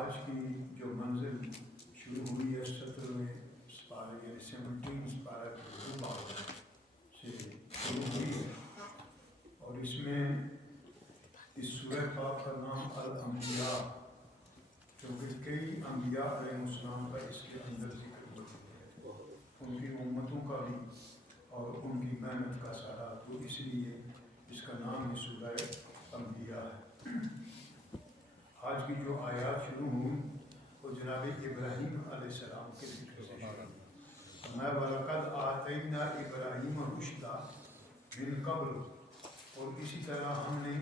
آج کی جو منزل شروع ہوئی ہے 17ویں سپارہ یعنی 17 سپارہ سے شروع ہوئی ہے، اور اس میں اس سورہ پاک کا نام الانبیاء، کیونکہ کئی انبیاء علیہ السلام کا اس کے اندر ذکر ہوتا ہے، ان کی امتوں کا بھی اور ان کی محنت کا سارا، تو اس لیے اس کا نام یہ سورہ انبیاء ہے۔ آج کی جو آیات شروع ہوئی وہ جناب ابراہیم علیہ السلام کے ذکر سے شروع۔ میں وَلَقَدْ آتَيْنَا إِبْرَاهِيمَ رُشْدًا مِنْ قَبْلُ، اور اسی طرح ہم نے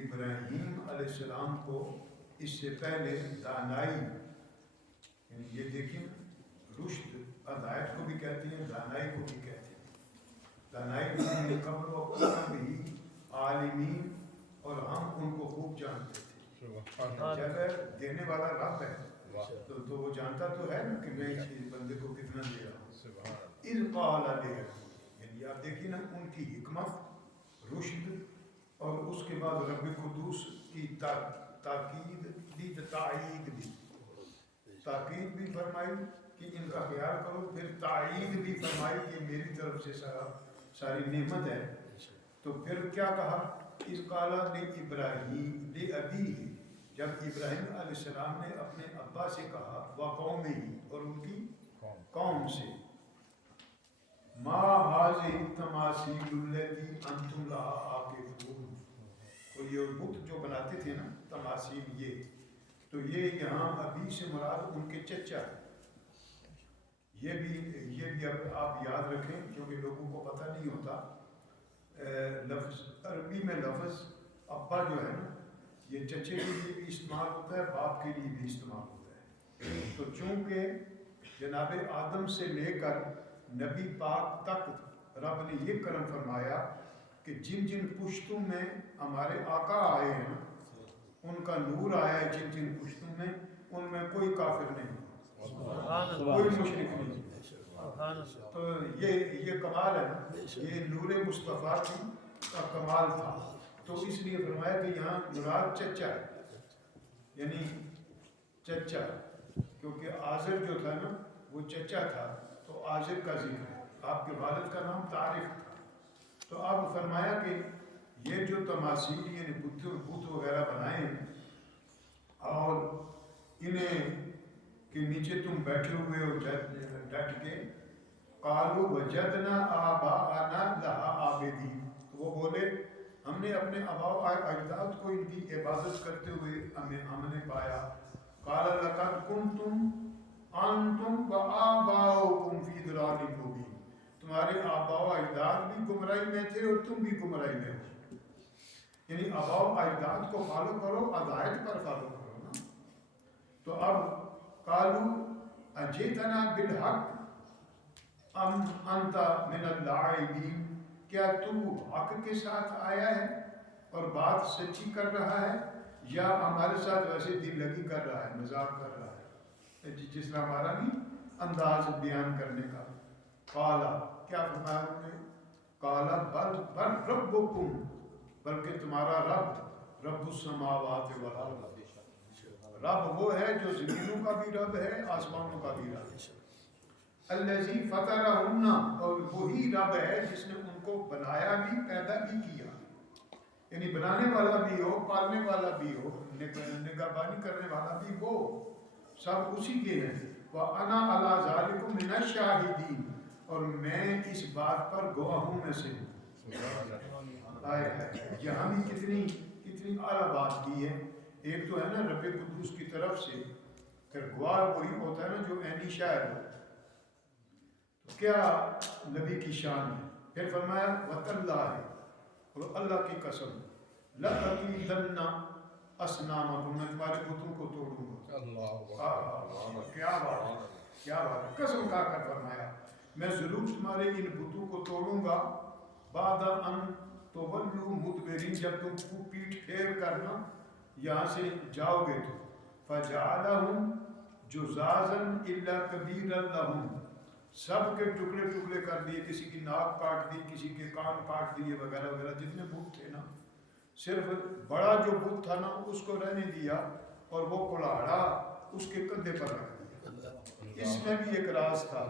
ابراہیم علیہ السلام کو اس سے پہلے دانائی، یعنی یہ دیکھیں رشد ہدایت کو بھی کہتے ہیں، دانائی کو بھی کہتے ہیں۔ دانائی کو من قبل وَكُنَّا بِهِ عَالِمِينَ، اور ہم ان کو خوب جانتے تھے۔ جب دینے والا رب ہے تو وہ جانتا تو ہے نا کہ میں اس بندے کو کتنا دے رہا ہوں۔ اِذْ قَالَ لِأَبِيهِ، یعنی آپ دیکھیں نا ان کی حکمت، رشد، اور اس کے بعد رب قدوس کی تاکید بھی، تاکید بھی فرمائی کہ ان کا خیال کرو، پھر تائید بھی فرمائی کہ میری طرف سے ساری نعمت ہے۔ تو پھر کیا کہا؟ اِذْ قَالَ لِإِبْرَاهِيمَ لِأَبِيهِ، جب ابراہیم علیہ السلام نے اپنے ابا سے کہا، وَقَوْمِهِ، اور ان کی قوم سے، مَا هَٰذِهِ التَّمَاثِيلُ الَّتِي أَنْتُمْ لَهَا عَاكِفُونَ، تو یہ بت جو بناتے تھے نا تماثیل، تو یہ یہاں ابھی سے مراد ان کے چچا ہے۔ یہ بھی اب آپ یاد رکھیں کیونکہ لوگوں کو پتہ نہیں ہوتا، لفظ عربی میں لفظ ابا جو ہے نا یہ چچے کے لیے بھی استعمال ہوتا ہے، باپ کے لیے بھی استعمال ہوتا ہے۔ تو چونکہ جناب آدم سے لے کر نبی پاک تک رب نے یہ کرم فرمایا کہ جن جن پشتوں میں ہمارے آقا آئے ہیں ان کا نور آیا ہے، جن جن پشتوں میں، ان میں کوئی کافر نہیں، کوئی مشرک نہیں۔ تو یہ کمال ہے نا، یہ نور مصطفیٰ کا کمال تھا۔ تو اس لیے فرمایا کہ یہاں مراد چچا ہے، یعنی چچا، کیونکہ آزر جو تھا نا وہ چچا تھا، تو آزر کا ذکر ہے، آپ کے والد کا نام طارق تھا۔ تو اب فرمایا کہ یہ جو تماثیل یعنی بت وغیرہ بنائے ہیں اور انہیں کے نیچے تم بیٹھے ہوئے ہو ڈٹ کے، قالوا وجدنا آباءنا لها عابدین، تو وہ بولے ہم نے اپنے آباء و اجداد کو ان کی عبادت کرتے ہوئے ہم نے پایا۔ قال لقد کنتم انتم وآباؤکم فی ضلال مبین، تمہارے آباء و اجداد بھی گمراہی میں تھے اور تم بھی گمراہی میں ہو، یعنی آباء و اجداد کو فالو کرو، ہدایت پر فالو کرو نا۔ تو اب قالوا اجئتنا بالحق ام انت من اللاعبین، کیا تو حق کے ساتھ آیا ہے اور بات سچی کر رہا ہے، یا ہمارے ساتھ ویسے دل لگی کر رہا ہے، مذاق کر رہا ہے، جس طرح ہمارا نہیں انداز بیان کرنے کا۔ قالا، کیا فرمایا انہوں نے؟ قالا بل ربکم، بلکہ تمہارا رب، رب السماوات والارض، رب وہ ہے جو زمینوں کا بھی رب ہے، آسمانوں کا بھی رب ہے۔ الذی فطرہن، اور وہی رب ہے جس نے ان کو بنایا بھی، پیدا بھی کیا، یعنی بنانے والا بھی ہو، پالنے والا بھی ہو، نگہبانی کرنے والا بھی ہو، سب اسی کے ہیں۔ وَأَنَا عَلَىٰ ذَلِكُم مِّنَ الشَّاهِدِينَ، اور میں اس بات پر گواہوں میں سے ہوں۔ یہاں بھی کتنی اعلیٰ بات کی ہے۔ ایک تو ہے نا رب قدوس کی طرف سے، پھر گواہ وہی ہوتا ہے نا جو عینی شاہد ہو، تو کیا نبی کی شان ہے۔ پھر فرمایا وَتَاللَّهِ، اور اللہ کی قسم، لَأَكِيدَنَّ أَصْنَامَكُمْ، میں تمہارے بتوں کو توڑوں گا۔ کیا بات ہے، قسم کھا کر فرمایا میں ضرور تمہارے ان بتوں کو توڑوں گا، بعد ان تولوا مدبرین، جب تم پیٹھ پھیر کرنا یہاں سے جاؤ گے تو، فجعلہم جزازا الا کبیرا لہم، سب کے ٹکڑے ٹکڑے کر دیے، کسی کی ناک کاٹ دی، کسی کے کان کاٹ دیے، وغیرہ وغیرہ، جتنے بت تھے نا، صرف بڑا جو بت تھا نا اس کو رہنے دیا، اور وہ کلاڑا اس کے کندھے پر رکھ دیا. اس میں بھی ایک راز تھا.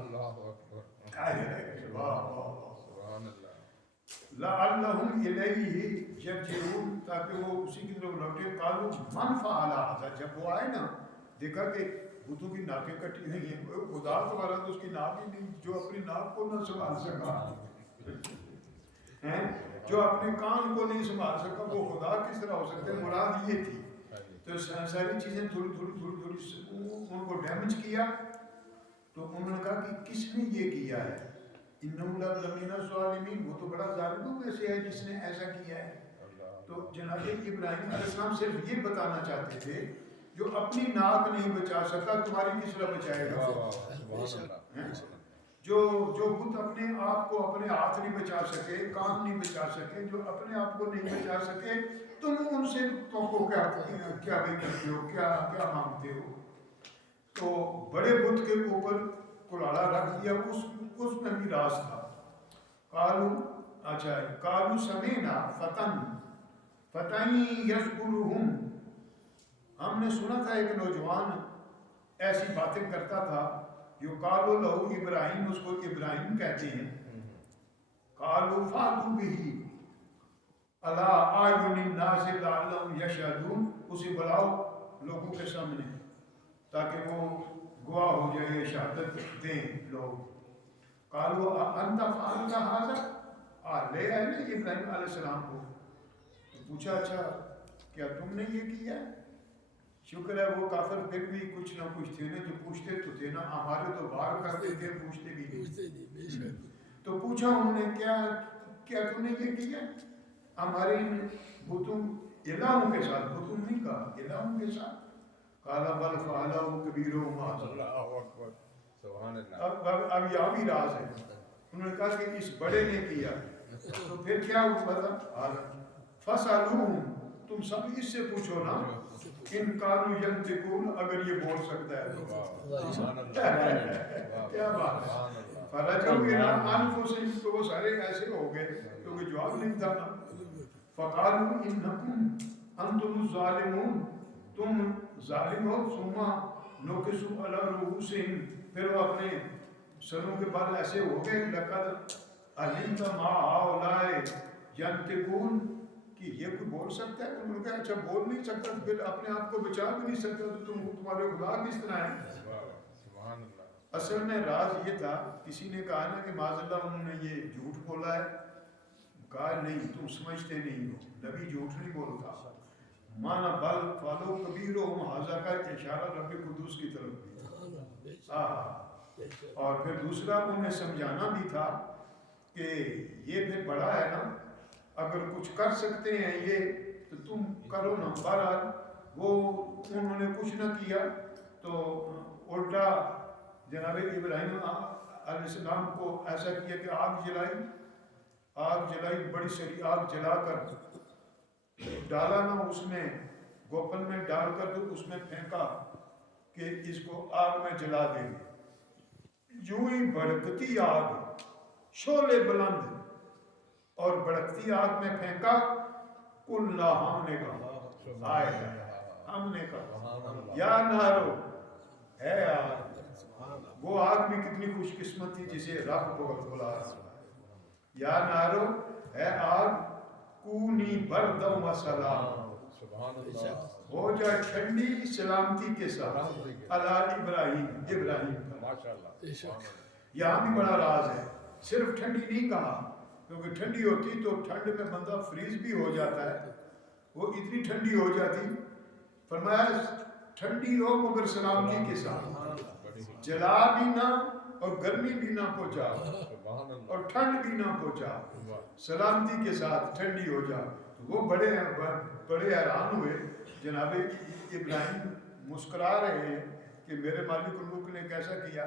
لعلہم الیہ یرجعون، تاکہ وہ اسی کی طرف لوٹے. قالوا من فعل ھذا، جب وہ آئے نا دیکھا کہ بتوں کی ناکیں کٹی ہوئی ہیں، خدا تمہارا تو اس کی ناک ہی نہیں، جو اپنی ناک کو نہ سنبھال سکا جو اپنے کان کو نہیں سنبھال سکا وہ خدا کس طرح ہو سکتے. مراد یہ تھی. تو ساری چیزیں تھوڑی ان کو ڈیمیج کیا. تو انہوں نے کہا کہ کس نے یہ کیا ہے؟ انہم لمن الظالمین، وہ تو بڑا ظالموں میں سے ہے جس نے ایسا کیا ہے. تو جناب ابراہیم علیہ السلام صرف یہ بتانا چاہتے تھے جو اپنی ناک نہیں بچا سکا تمہاری کس طرح بچائے گا. جو بت اپنے آپ کو اپنے ہاتھ نہیں بچا سکے، کان نہیں بچا سکے، جو اپنے آپ کو نہیں بچا سکے، تم ان سے تو کیا کرتے ہو، کیا مانگتے ہو. تو بڑے بت کے اوپر کلاڑا رکھ دیا. اس میں بھی راز تھا. قالوا سمعنا فتى يذكرهم، ہم نے سنا تھا ایک نوجوان ایسی باتیں کرتا تھا. یقال له ابراہیم، اس کو ابراہیم کہتے ہیں. قالوا فاتوا به على اعین الناس لعلهم يشهدون، اسے بلاؤ لوگوں کے سامنے تاکہ وہ گواہ ہو جائے، شہادت دیں لوگ. قالوا انت فعلت هذا، لے آئے نا ابراہیم علیہ السلام کو. پوچھا اچھا کیا تم نے یہ کیا؟ شکر ہے وہ کافر پھر بھی کچھ نہ کچھ تھے نا جو پوچھتے تو تھے نا. ہمارے تو باہر کرتے تھے، پوچھتے بھی نہیں. تو پوچھا انہوں نے کیا تم نے یہ کیا ہمارے بتوں الہوں کے ساتھ؟ بتوں نہیں کہا، الہوں کے ساتھ. قال بل فعلہ کبیرہم ھذا. اب یہاں بھی راز ہے. انہوں نے کہا کہ اس بڑے نے کیا. تو پھر کیا ہوا تھا؟ فاسألوہم، تم سب اس سے پوچھو نا، ان کانوا ینطقون، اگر یہ بول سکتا ہے تو. کیا بات ہے. فرجعوا الی انفسہم، تو وہ سارے ایسے ہو گئے کیونکہ جواب نہیں تھا نا. فقالوا انکم انتم الظالمون، تم ظالم ہو. ثم نکسوا علی رؤوسہم، پھر وہ اپنے سروں کے بال ایسے ہو گئے. لقد علمت ما ہؤلاء ینطقون، کہ یہ کوئی بول سکتا ہے. انہوں نے کہا اچھا بول نہیں سکتا پھر اپنے آپ کو بچا بھی نہیں سکتا تو تمہارے خدا کس طرح ہے. اصل میں راز یہ تھا، کسی نے کہا نا کہ معاذ اللہ انہوں نے یہ جھوٹ بولا ہے. کہا نہیں تم سمجھتے نہیں ہو، نبی جھوٹ نہیں بولتا. مانا بل فعلوا کبیرہم ھذا کا اشارہ رب قدوس کی طرف بھی. اور پھر دوسرا انہیں سمجھانا بھی تھا کہ یہ پھر بڑا ہے نا، اگر کچھ کر سکتے ہیں یہ تو تم کرو نا. بہرحال وہ انہوں نے کچھ نہ کیا تو الٹا جناب ابراہیم علیہ السلام کو ایسا کیا کہ آگ جلائی، بڑی ساری آگ جلا کر ڈالا نا اس میں، گوپن میں ڈال کر تو اس میں پھینکا کہ اس کو آگ میں جلا دیں گے. یوں ہی بھڑکتی آگ، شعلے بلند اور بھڑکتی آگ میں پھینکا. قلنا، ہم نے کہا، ہم نے کہا یا نارو، ہے آگ. وہ آگ بھی کتنی خوش قسمت تھی جسے رب کو بلا رہا ہے. یا نارو، ہے آگ، کونی بردم و سلام، ہو جائے ٹھنڈی سلامتی کے ساتھ علی ابراہیم پر. یہاں بھی بڑا راز ہے. صرف ٹھنڈی نہیں کہا کیونکہ ٹھنڈی ہوتی تو ٹھنڈ میں بندہ فریز بھی ہو جاتا ہے. وہ اتنی ٹھنڈی ہو جاتی، فرمایا ٹھنڈی ہو مگر سلامتی کے ساتھ، جلا بھی نہ اور گرمی بھی نہ پہنچا اور ٹھنڈ بھی نہ پہنچا، سلامتی کے ساتھ ٹھنڈی ہو جا. وہ بڑے حیران ہوئے. جناب ابراہیم مسکرا رہے ہیں کہ میرے مالک الملک نے کیسا کیا.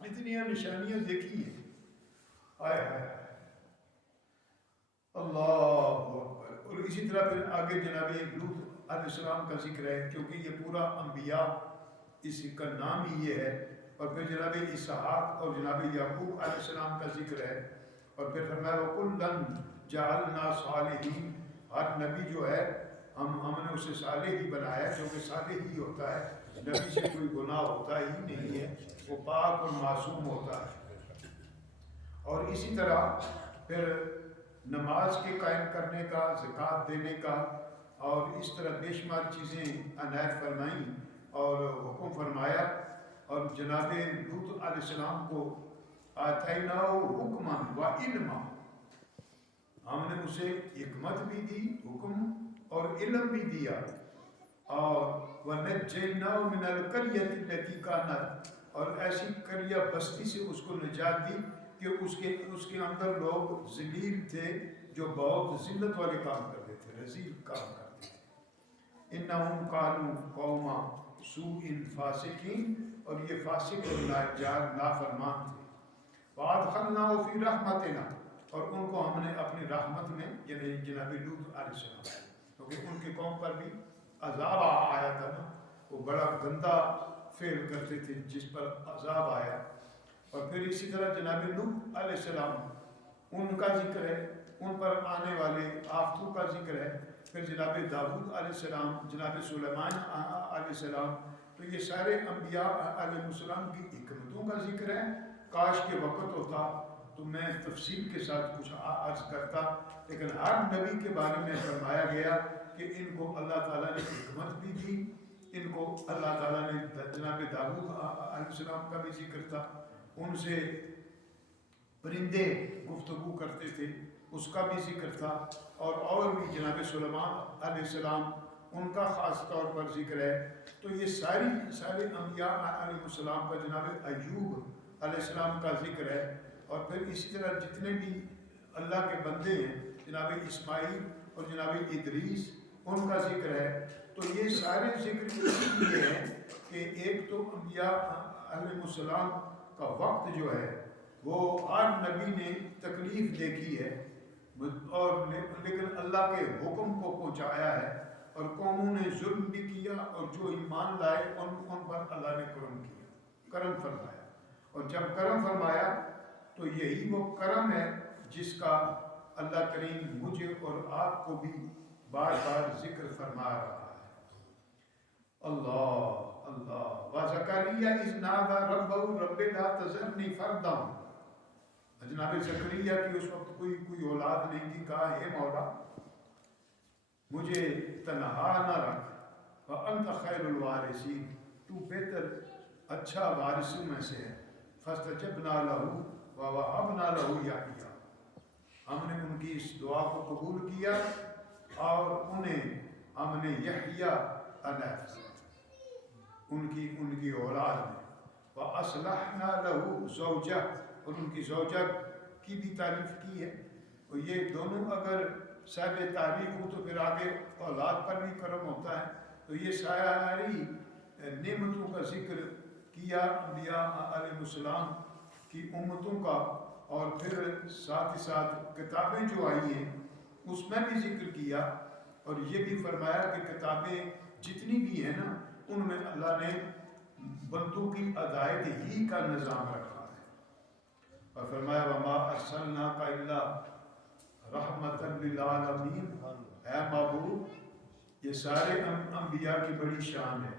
اتنی نشانیاں دیکھی ہیں. آئے اللہ اکبر. اور اسی طرح پھر آگے جناب لوط علیہ السلام کا ذکر ہے کیونکہ یہ پورا انبیاء اس کا نام ہی یہ ہے. اور پھر جناب اسحاق اور جناب یعقوب علیہ السلام کا ذکر ہے. اور پھر فرمایا وَكُلًّا جَعَلْنَا صَالِحِينَ، ہر نبی جو ہے ہم نے اسے صالح ہی بنایا کیونکہ صالح ہی ہوتا ہے، نبی سے کوئی گناہ ہوتا ہی نہیں ہے، وہ پاک اور معصوم ہوتا ہے۔ اور اسی طرح پھر نماز کے قائم کرنے کا، زکوٰۃ دینے کا اور اس طرح بے شمار چیزیں عنایت فرمائیں اور حکم فرمایا۔ اور جناب لوط علیہ السلام کو آتیناہ حکما و علما، ہم نے اسے حکمت بھی دی، حکم اور علم بھی دیا، اور وَنَجَّيْنَاهُ مِنَ الْقَرْيَةِ الَّتِي كَانَتْ، اور ایسی قریہ بستی سے اس کو نجات دی کہ اس کے اندر لوگ ذلیل تھے جو بہت ذلت والے کام کرتے تھے، رذیل کام کرتے تھے۔ إِنَّهُمْ كَانُوا قَوْمًا سُوءٍ فَاسِقِينَ، اور یہ فاسق اور نافرمان تھے۔ وَأَدْخَلْنَاهُ فِي رَحْمَتِنَا، اور ان کو ہم نے اپنی رحمت میں، یعنی جناب لوط علیہ السلام، کیونکہ ان کی قوم پر بھی عذاب آیا تھا نا، وہ بڑا گندا فعل کرتے تھے جس پر عذاب آیا۔ اور پھر اسی طرح جناب لوط علیہ السلام، ان کا ذکر ہے، ان پر آنے والے آفتوں کا ذکر ہے۔ پھر جناب داؤد علیہ السلام، جناب سلیمان علیہ السلام، تو یہ سارے انبیاء علیہ السلام کی حکمتوں کا ذکر ہے۔ کاش کے وقت ہوتا تو میں تفصیل کے ساتھ کچھ عرض کرتا، لیکن ہر نبی کے بارے میں فرمایا گیا کہ ان کو اللہ تعالیٰ نے حکمت بھی دی، ان کو اللہ تعالیٰ نے، جناب داؤد علیہ السلام کا بھی ذکر تھا، ان سے پرندے گفتگو کرتے تھے، اس کا بھی ذکر تھا، اور بھی جناب سلیمان علیہ السلام، ان کا خاص طور پر ذکر ہے۔ تو یہ سارے انبیاء علیہ السلام کا، جناب ایوب علیہ السلام کا ذکر ہے، اور پھر اسی طرح جتنے بھی اللہ کے بندے ہیں، جناب اسماعیل اور جناب ادریس، ان کا ذکر ہے۔ تو یہ سارے ذکر اس لیے ہیں کہ ایک تو انبیاء علیہ السلام کا وقت جو ہے وہ ہر نبی نے تکلیف دیکھی ہے، اور لیکن اللہ کے حکم کو پہنچایا ہے، اور قوموں نے ظلم بھی کیا، اور جو ایمان لائے ان پر اللہ نے کرم فرمایا۔ اور جب کرم فرمایا تو یہی وہ کرم ہے جس کا اللہ کریم مجھے اور آپ کو بھی بار بار ذکر فرما رہا ہے۔ اللہ اللہ وَزَكَرِيَّا إِذْ نَادَى رَبَّهُ رَبِّ لَا تَذَرْنِي فَرْدًا، جناب زکریا کی اس وقت کوئی اولاد نہیں تھی، کہا اے مولا مجھے تنہا نہ رکھ، وَأَنْتَ خَيْرُ الْوَارِثِينَ، تو بہتر اچھا وارثوں میں سے ہے۔ فَاسْتَجَبْنَا لَهُ وَوَهَبْنَا لَهُ يَحْيَىٰ، ہم نے ان کی اس دعا کو قبول کیا اور انہیں ہم نے یحییٰ عنایت کی، ان کی اولاد میں۔ وَأَصْلَحْنَا لَهُ زَوْجَهُ، اور ان کی زوجہ کی بھی تعریف کی ہے۔ اور یہ دونوں اگر صاحب تعریف ہو تو پھر آگے اولاد پر بھی کرم ہوتا ہے۔ تو یہ ساری نعمتوں کا ذکر کیا انبیاء علیہ السلام کی امتوں کا، اور پھر ساتھ ہی ساتھ کتابیں جو آئی ہیں اس میں بھی ذکر کیا، اور یہ بھی فرمایا کہ کتابیں جتنی بھی ہیں نا ان میں اللہ نے بندوں کی ادائیگی کا نظام رکھا ہے، اور فرمایا وَمَا أَرْسَلْنَاكَ إِلَّا رَحْمَةً لِلْعَالَمِينَ، اے معبود یہ سارے انبیاء کی بڑی شان ہے،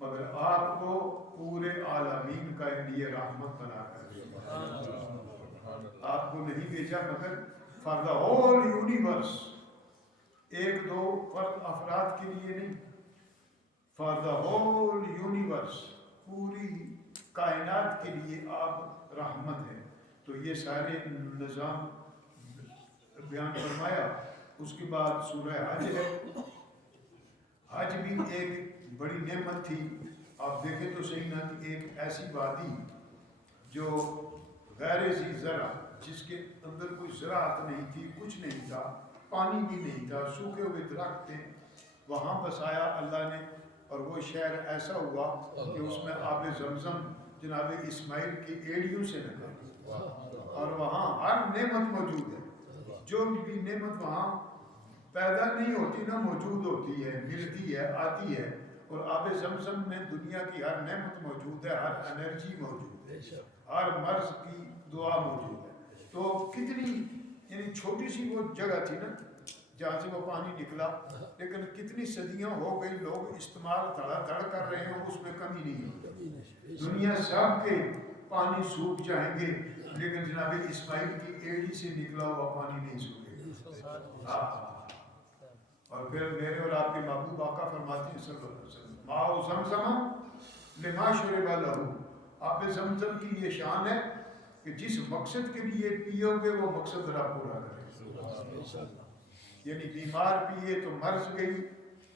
مگر آپ کو پورے عالمین کا لیے رحمت بنا کر بھیجا، آپ کو نہیں بھیجا مگر فار دا ہول یونیورس، ایک دو فرد افراد کے لیے نہیں، فار دا ہول یونیورس، پوری کائنات کے لیے آپ رحمت ہے۔ تو یہ سارے نظام بیان فرمایا۔ اس کے بعد سورہ حج ہے، حج بھی ایک بڑی نعمت تھی۔ آپ دیکھیں تو صحیح نا کہ ایک ایسی وادی جو غیر ذی زرع، جس کے اندر کوئی زراعت نہیں تھی، کچھ نہیں تھا، پانی بھی نہیں تھا، سوکھے ہوئے درخت تھے، وہاں بسایا اللہ نے، اور وہ شہر ایسا ہوا کہ اس میں آب زمزم جناب اسماعیل کی ایڑیوں سے نکلا، اور وہاں ہر نعمت موجود ہے، جو بھی نعمت وہاں پیدا نہیں ہوتی نا موجود ہوتی ہے، ملتی ہے، آتی ہے، اور آب زمزم میں دنیا کی ہر نعمت موجود ہے، ہر انرجی موجود ہے، ہر مرض کی دعا موجود ہے۔ تو کتنی یعنی چھوٹی سی وہ جگہ تھی نا جہاں سے وہ پانی نکلا، لیکن کتنی صدیاں ہو گئی لوگ استعمال دھڑا دھڑ کر رہے ہیں، اس میں کمی نہیں ہوگی۔ دنیا سب کے پانی سوکھ جائیں گے لیکن جناب اسماعیل کی ایڑی سے نکلا ہوا پانی نہیں سوکھے گا۔ اور پھر میرے اور آپ کے محبوب آقا فرماتے ہیں صلی اللہ علیہ وسلم، ماء زمزم لما شرب لہ، آپ زمزم کی یہ شان ہے کہ جس مقصد کے لیے پیو گے وہ مقصد ذرا پورا کرے۔ یعنی بیمار پیے تو مرض گئی،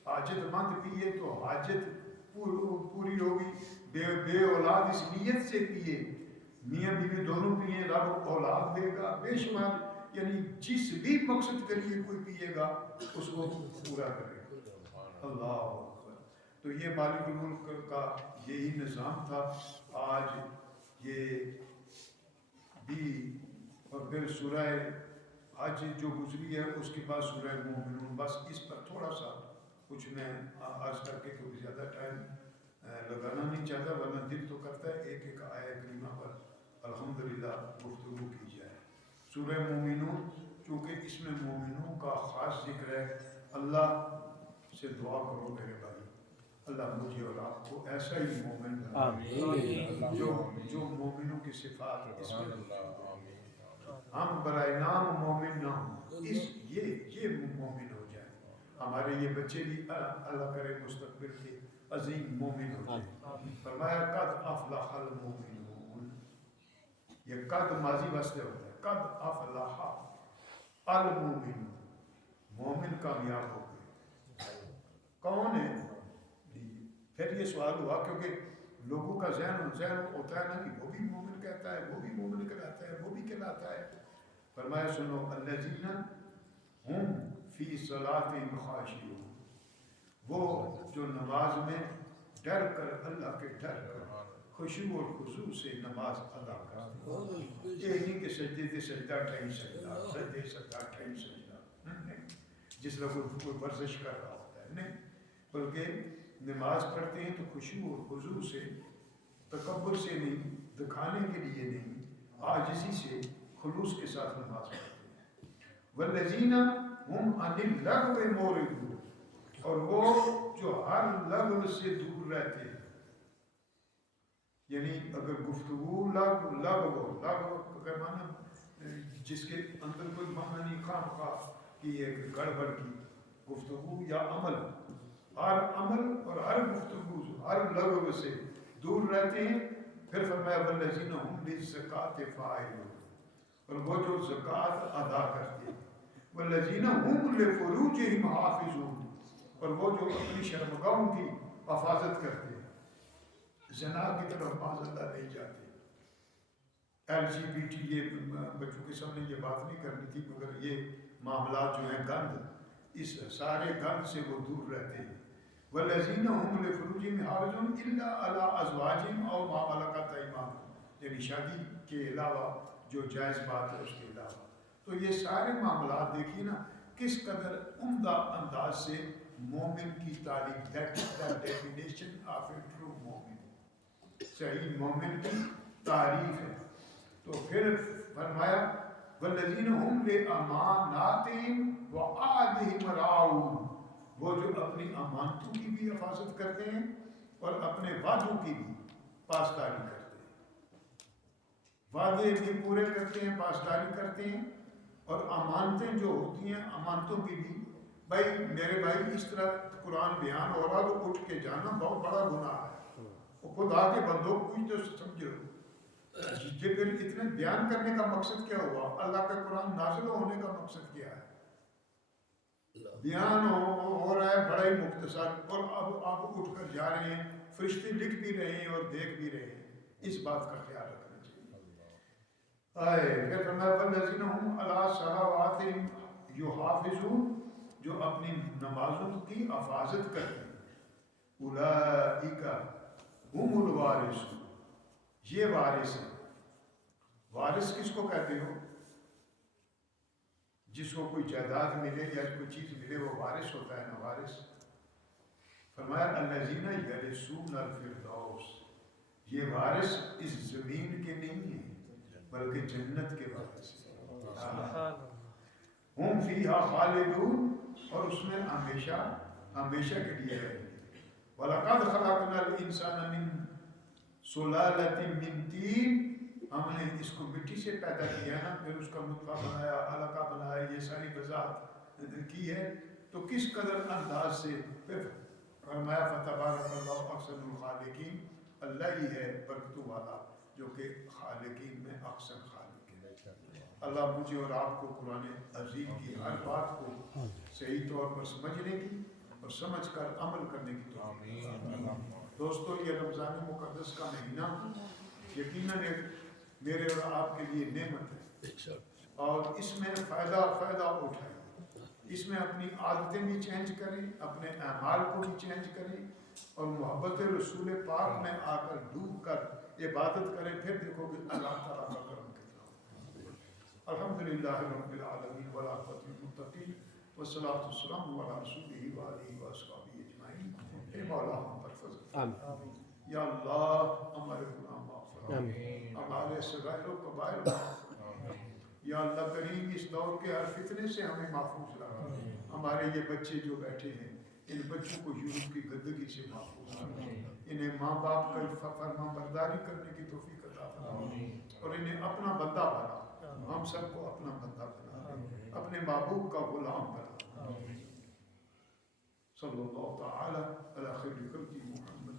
حاجت مند پیے تو حاجت پوری ہوگی، بے اولاد اس نیت سے پیے، میاں بیوی دونوں پیے رب اولاد دے گا، بے شمار، یعنی جس بھی مقصد کے لیے کوئی پیے گا اس کو پورا کرے گا۔ اللہ اکبر۔ تو یہ مالک الملک کا یہی نظام تھا۔ آج یہ بھی، اور پھر سورہ حج جو گزری ہے اس کے بعد سورہ مومنون، بس اس پر تھوڑا سا کچھ میں عرض کر کے کوئی زیادہ ٹائم لگانا نہیں چاہتا، ورنہ دل تو کرتا ہے ایک ایک آیت کریمہ پر الحمدللہ گفتگو کی جائے۔ سورہ مومنون چونکہ اس میں مومنوں کا خاص ذکر ہے، اللہ سے دعا کرو میرے بھائی، اللہ مجھے اور آپ کو ایسا ہی مومن بنائے جو مومنوں کی صفات اس میں، ہم برائے نام مومن نہ ہوں، یہ مومن ہو جائیں، ہمارے یہ بچے بھی اللہ کرے مستقبل کے عظیم مومن ہو جائیں۔ فرمایا قد افلح المومنون، یہ قد ماضی واسطے ہوتا ہے، قد افلح المومنون، مومن کامیاب ہو گئے۔ کون ہے؟ پھر یہ سوال ہوا کیونکہ لوگوں کا ذہن ہوتا ہے نا کہ وہ بھی مومن کہتا ہے، وہ بھی مومن کہلاتا ہے، وہ بھی کہلاتا ہے۔ فرمایا سنو، الذین ہم فی صلاتہم خاشعون، وہ جو نماز میں ڈر کر، اللہ کے ڈر کر خشوع اور خضوع سے نماز ادا کرتے ہیں۔ یہ نہیں کہ سجدے تے سجدہ ٹھائی سجدہ، سجدے سجدہ ٹھائی سجدہ، جس طرح کوئی ورزش کر رہا ہوتا ہے، نہیں، بلکہ نماز پڑھتے ہیں تو خشوع اور خضوع سے، تکبر سے نہیں، دکھانے کے لیے نہیں، عاجزی سے، خلوص کے ساتھ نماز پڑھتے ہیں۔ والذین هم عن اللغو معرضون، اور وہ جو ہر لغو سے دور رہتے ہیں، یعنی اگر گفتگو لغو اگر مانا جس کے اندر کوئی معنی نہیں، خواہ خواہ کی ایک گڑبڑ کی گفتگو یا عمل، ہر عمل اور ہر گفتگو ہر لغو سے دور رہتے ہیں۔ پھر فرمایا والذین هم للزکاۃ فاعلون، اور وہ جو زکوٰۃ ادا کرتے ہیں۔ والذین هم لفروجہم حافظون، اور وہ جو اپنی شرمگاہوں کی حفاظت کرتے ہیں، زنا کی طرف معاذ اللہ نہیں جاتے۔ LGBT یہ بچوں کے سامنے یہ بات نہیں کرنی تھی، مگر یہ معاملات جو ہیں گند، اس سارے گند سے وہ دور رہتے ہیں۔ والذین هم لفروجہم حافظون الا علی ازواجہم او ما ملکت ایمانہم، یعنی شادی کے علاوہ جو جائز بات ہے اس کے علاوہ۔ تو یہ سارے معاملات دیکھیے نا کس قدر عمدہ انداز سے مومن کی تعریف، that is the definition of a true مومن، صحیح مومن کی تعریف ہے۔ تو پھر فرمایا والذین هم لاماناتہم وعہدہم راعون، وہ جو اپنی امانتوں کی بھی حفاظت کرتے ہیں اور اپنے وعدوں کی بھی پاسداری کرتے ہیں، وعدے بھی پورے کرتے ہیں، پاسداری کرتے ہیں، اور امانتیں جو ہوتی ہیں امانتوں کی بھی، بھائی میرے بھائی اس طرح قرآن بیان ہو رہا تو اٹھ کے جانا بہت بڑا گناہ ہے، وہ خدا کے بندوں کچھ تو سمجھو، یہ پھر اتنے بیان کرنے کا مقصد کیا ہوا؟ اللہ کا قرآن نازل ہونے کا مقصد کیا ہے؟ بیان ہو رہا ہے بڑا ہی مختصر، اور اب آپ اٹھ کر جا رہے ہیں، فرشتے لکھ بھی رہے ہیں اور دیکھ بھی رہے ہیں، اس بات کا خیال رکھنا چاہیے۔ پھر فرمایا والذین هم علی صلواتہم یحافظون، جو اپنی نمازوں کی حفاظت کرتے ہیں، اولئک هم الوارثون، یہ وارث ہیں۔ وارث کس کو کہتے ہو؟ جس کو کوئی جائیداد ملے یا کوئی چیز ملے وہ وارث ہوتا ہے نا، وارث۔ فرمایا الذین یرثون الفردوس، یہ وارث اس زمین کے نہیں ہیں بلکہ جنت کے وارث ہیں۔ ہم فیہا خالدون، اور اس میں ہمیشہ ہمیشہ کے لیے رہیں گے. وَلَقَدْ خَلَقْنَا الْإِنسَانَ مِنْ سُلَالَةٍ مِنْ طِينٍ، ہم نے اس کو مٹی سے پیدا کیا نا، پھر اس کا نطفہ بنایا، علقہ بنایا، یہ ساری وضاحت کی ہے. تو کس قدر انداز سے پھر فرمایا فتبارک اللہ احسن الخالقین، اللہ ہی ہے برکتوں والا جو کہ خالقین میں احسن خالق ہے. اللہ مجھے اور آپ کو قرآن عظیم کی ہر بات کو صحیح طور پر سمجھنے کی اور سمجھ کر عمل کرنے کی توفیق عطا. دوستو، یہ رمضان مقدس کا مہینہ یقیناً میرے اور آپ کے لیے نعمت ہے، اور اس میں فائدہ اٹھائیں. اس میں اپنی عادتیں بھی چینج کریں، اپنے اعمال کو بھی چینج کریں، اور محبت رسول پاک میں آ کر ڈوب کر عبادت کریں. پھر دیکھو کہ اللہ تعالیٰ کا کرم کتنا ہوگا. الحمدللہ رب العالمین والعاقبۃ للمتقین والصلاۃ والسلام علی رسولہ وآلہ وصحبہ اجمعین. اے مولا ہم پر فضل، یا اللہ ہمارے گناہ معاف فرما، ہمارے صغائر و کبائر معاف فرما. یا اللہ کریم اس دور کے ہر فتنے سے ہمیں محفوظ رکھا. ہمارے یہ بچے جو بیٹھے ہیں، ان بچوں کو یورپ کی گندگی سے محفوظ رکھا. انہیں ماں باپ کا فرما برداری کرنے کی توفیق عطا فرما، اور انہیں اپنا بندہ بنا. ہم سب کو اپنا بندہ بنا، اپنے محبوب کا غلام بنا. صلی اللہ تعالی علی خیر خلقہ محمد.